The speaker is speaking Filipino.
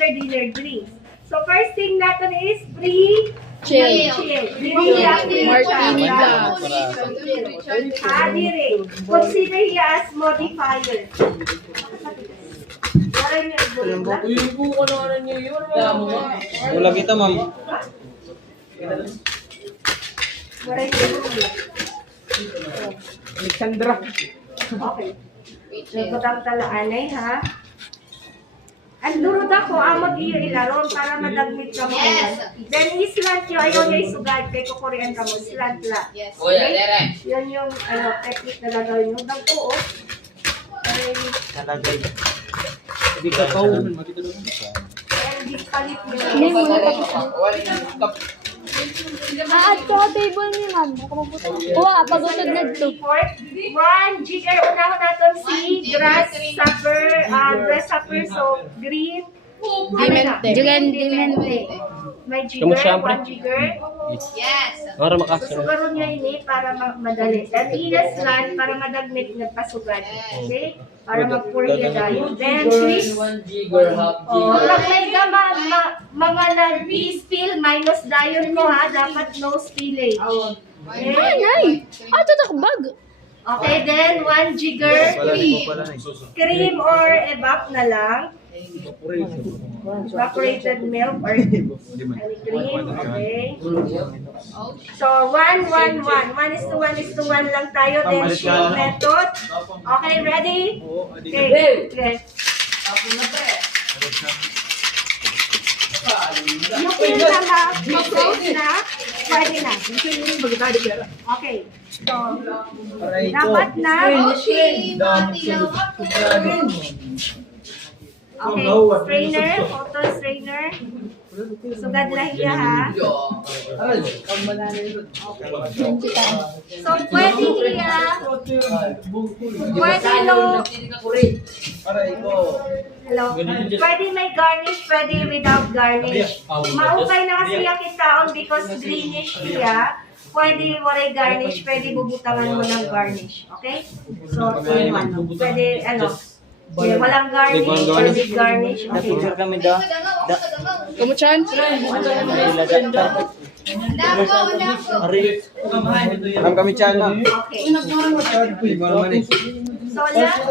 after dinner drinks. So first thing natin is pre-chill. Martini Ah, dire. Consider here as modifier. Waray niyo ibulit Wala kita, ma'am. Waray niyo ibulit. Alexandra. Okay. Lagot ang talaanay, ha? Ang durod ako, amag iyo ilaron para madagmit ka mo. Then, islant yun, ayaw niya isugad, kay kukurian ka mo, slant la. Okay? Yan yung, technique na gagawin nyo. Dagpo, oh. Talagay. Hindi ka kaunan, makita doon. And di palit nyo. Hindi mo na Aad ko table ni ma'am. Kuha, pagutod na ito. 1 jigger, unahan natin si grasshopper, so green. Demente. May Kamu jigger, siyempre? 1 jigger. Para makasunod. Susugaron niya ini para madali. And inas lang para madagmit ng pasugan. Okay? Para mag-pour niya tayo. Then, please, pag may mga nag-spill, minus dayon mo ha, dapat no spillage. Okay? Ay! Ito takbag. Okay, then 1 jigger cream or evap na lang. Evaporated milk or cream, okay. So 1, 1, 1. 1:1:1 lang tayo. Then shake method. Okay, ready? Okay. Yung feel na ma-close na, pwede na. Okay. So, dapat na. Okay, strainer, photo strainer. Sugad lahiya ha. So, pwede hiya. Pwede no. Hello. Pwede may garnish, pwede without garnish. Maupay na kasi yung taon because greenish hiya. Pwede waray garnish, pwede bubutangan mo ng garnish. Okay? So, 2-in-1. Pwede, okay, walang garnish, pwede garnish. Okay. Picture kami da. Kamuchan? Alam kami chan na. Okay. So, last,